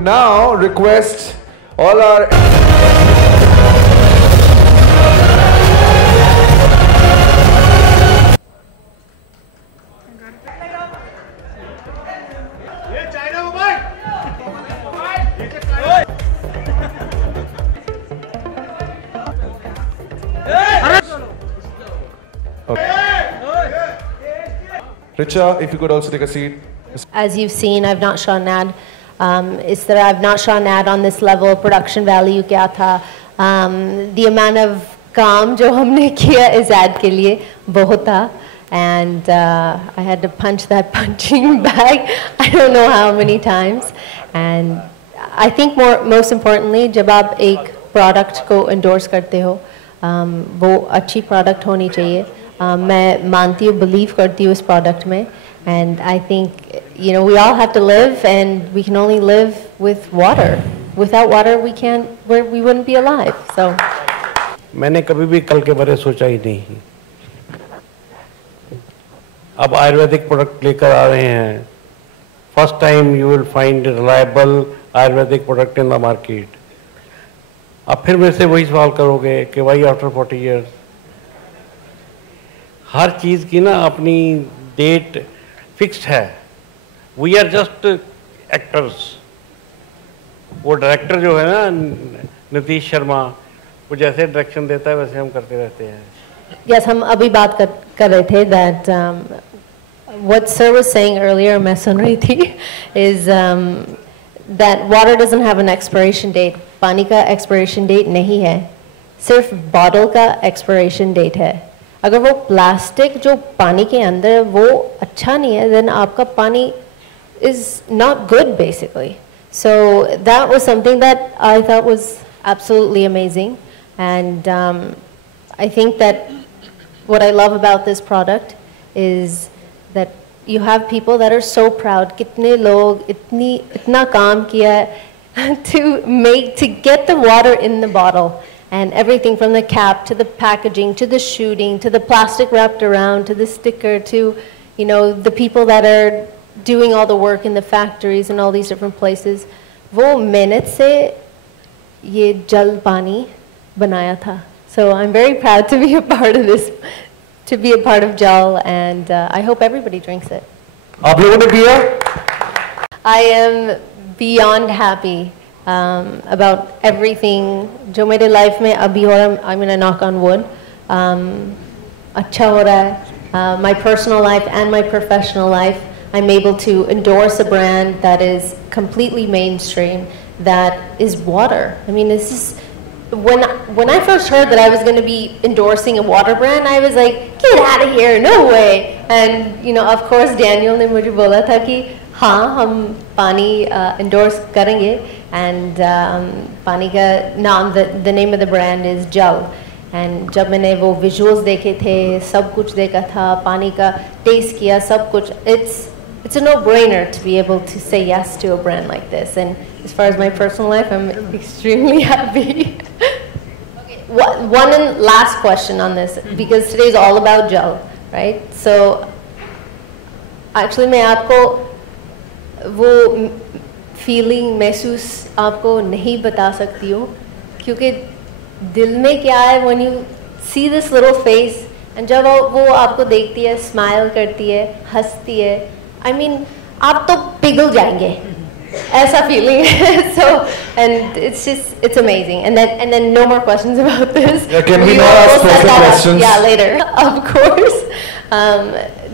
Now request all our Richa, if you could also take a seat. As you've seen, I've not shown an ad. Is that I've not shown an ad on this level. Production value kya tha? The amount of काम जो हमने किया इस ad के लिए बहुत था, and I had to punch that punching bag I don't know how many times. And I think most importantly, जब आप एक product को endorse करते हो, वो अच्छी product होनी चाहिए. मैं मानती हूँ, believe करती हूँ इस product में, and I think we all have to live, and we can only live with water. Without water, we wouldn't be alive. So मैंने कभी भी कल के बारे सोचा ही नहीं. अब आयुर्वेदिक प्रोडक्ट लेकर आ रहे हैं. First time you will find reliable ayurvedic product in the market. अब फिर मेरे से वही सवाल करोगे कि वाई आफ्टर 40 इयर्स. हर चीज़ की ना अपनी डेट फिक्स्ड है. We are just actors. वो डायरेक्टर जो है ना नीतीश शर्मा, वो जैसे डायरेक्शन देता है वैसे हम करते रहते हैं. Yes, हम अभी बात कर रहे थे that what sir was saying earlier, मैं सुन रही थी, is that water doesn't have an expiration date. पानी का expiration date नहीं है, सिर्फ bottle का expiration date है. अगर वो प्लास्टिक जो पानी के अंदर है वो अच्छा नहीं है, then आपका पानी is not good basically. So that was something that I thought was absolutely amazing. And I think that what I love about this product is that you have people that are so proud. कितने लोग इतना काम किया to get the water in the bottle, and everything from the cap to the packaging to the shooting to the plastic wrapped around to the sticker to the people that are doing all the work in the factories and all these different places. वो मेहनत से ये जल पानी बनाया था. So I'm very proud to be a part of this, to be a part of Jal, and I hope everybody drinks it. आप लोगों ने पिया? I am beyond happy about everything जो मेरे life में अभी हो रहा. I'm gonna knock on wood. अच्छा हो रहा है. My personal life and my professional life, I'm able to endorse a brand that is completely mainstream, that is water. I mean, this is when I first heard that I was going to be endorsing a water brand, I was like, get out of here, no way. And of course Daniel ने मुझे बोला था कि हाँ हम पानी endorse करेंगे, and पानी का नाम, the name of the brand is Jal. And जब मैंने वो visuals देखे थे, सब कुछ देखा था, पानी का taste किया, सब कुछ, it's a no-brainer to be able to say yes to a brand like this. And as far as my personal life, I'm extremely happy. Okay, one and last question on this, because today is all about Jal, right? So actually मैं आपको वो feeling महसूस आपको नहीं बता सकती हूँ, क्योंकि दिल में क्या है when you see this little face, and जब वो आपको देखती है, smile करती है, हंसती है, I mean, आप तो पिघल जाएंगे, ऐसा feeling. So, and it's amazing. And then no more questions about this. Yeah, can we not ask further questions? Yeah, later. Of course.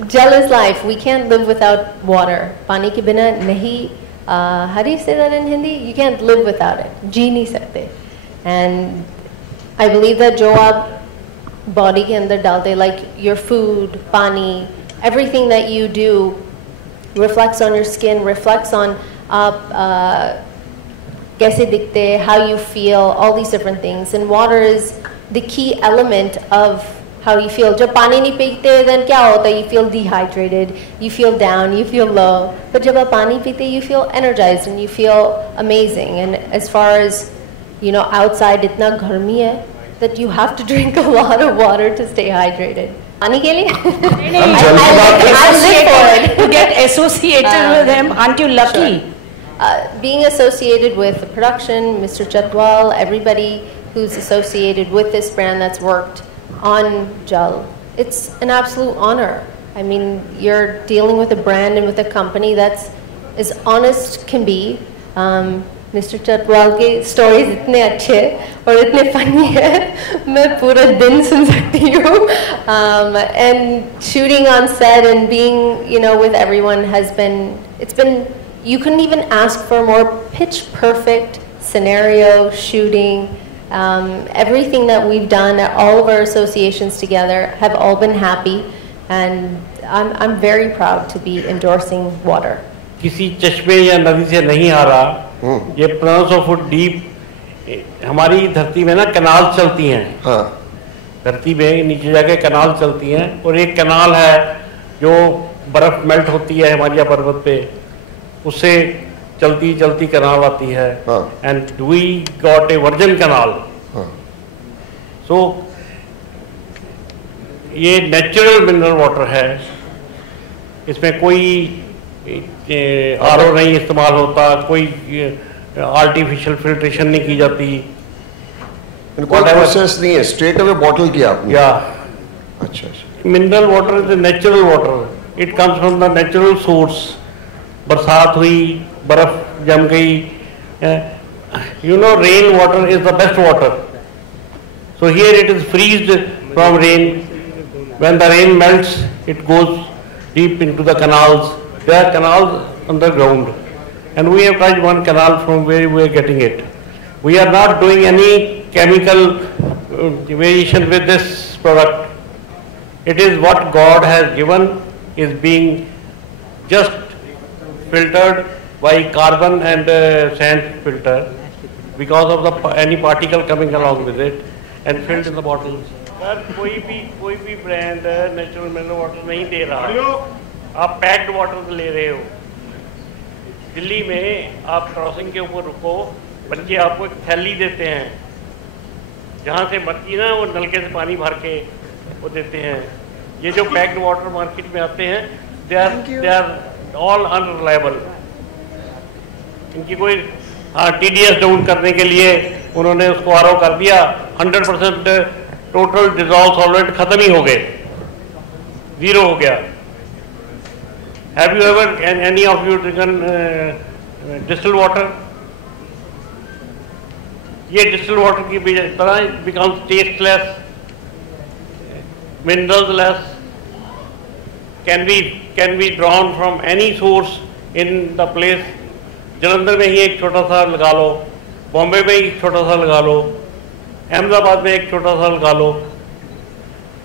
Jal is life. We can't live without water. पानी के बिना नहीं. How do you say that in Hindi? You can't live without it. जी नहीं सकते. And I believe that जो आप body के अंदर डालते, like your food, पानी, everything that you do reflects on your skin, reflects on कैसे दिखते, how you feel, all these different things. And water is the key element of how you feel. जब पानी नहीं पीते then क्या होता है? You feel dehydrated, you feel down, you feel low. But जब आप पानी पीते, you feel energized and you feel amazing. And as far as outside इतना गर्मी है that you have to drink a lot of water to stay hydrated. पानी के लिए? I live for it. To get associated with him, aren't you lucky? Sure. Being associated with the production, Mr. Chatwal, everybody who's associated with this brand that's worked on Jal, it's an absolute honor. I mean, you're dealing with a brand and with a company that's as honest can be. Mr. Chatwal के stories इतने अच्छे और इतने funny हैं, मैं पूरा दिन सुन सकती हूँ. And shooting on set and being, with everyone it's been, you couldn't even ask for a more pitch perfect scenario, shooting. Everything that we've done, all of our associations together have all been happy, and I'm very proud to be endorsing water. किसी चश्मे या नदी से नहीं आ रहा. ये 1500 foot deep हमारी धरती में ना कनाल चलती हैं. हाँ. धरती में नीचे जाके कनाल चलती हैं और एक कनाल है जो बर्फ मेल्ट होती है हिमालय पर्वत पे, उससे चलती चलती कनाल आती है. And we got a virgin canal. So ये नेचुरल मिनरल वाटर है, इसमें कोई आरओ नहीं इस्तेमाल होता, कोई आर्टिफिशियल फिल्ट्रेशन नहीं की जाती, कोई प्रोसेस नहीं है, स्ट्रेट अवे बॉटल किया आपने. या अच्छा. Mineral water is natural water, it comes from the natural source. बरसात हुई, बर्फ जम गई, rain water is the best water. So here it is freezed from rain. When the rain melts, it goes deep into the canals. There are canals underground, and we have tried one canal from where we are getting it. We are not doing any chemical variation with this product. It is what God has given, is being just filtered by carbon and sand filter because of the any particle coming along with it. And filled in the bottles. Sir कोई भी brand natural mineral water नहीं दे रहा. आप packed water ले रहे हो. दिल्ली में आप क्रॉसिंग के ऊपर रुको, बच्चे आपको एक थैली देते हैं, जहाँ से मर्जी ना वो नलके से पानी भर के वो देते हैं. ये जो पैक्ड वाटर मार्केट में आते हैं, दे आर ऑल अनरिलायबल. इनकी कोई TDS डाउन करने के लिए उन्होंने उसको आरओ कर दिया, 100% टोटल डिजॉल्व सॉल्वेंट खत्म ही हो गए, जीरो हो गया. Have you ever any of you drunken distil water? ये डिस्टिल वाटर की तरह becomes tasteless, minerals less, can be drawn from any source in the place. Jalandhar में ही एक छोटा सा लगा लो, बॉम्बे में एक छोटा सा लगा लो, अहमदाबाद में एक छोटा सा लगा लो.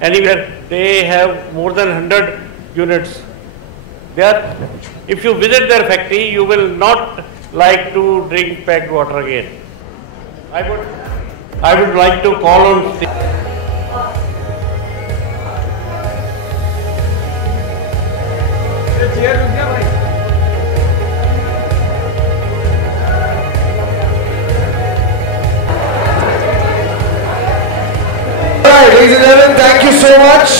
Anywhere they have more than 100 units. They are, if you visit their factory you will not like to drink packed water again. I would like to call on Ladies and gentlemen, thank you so much.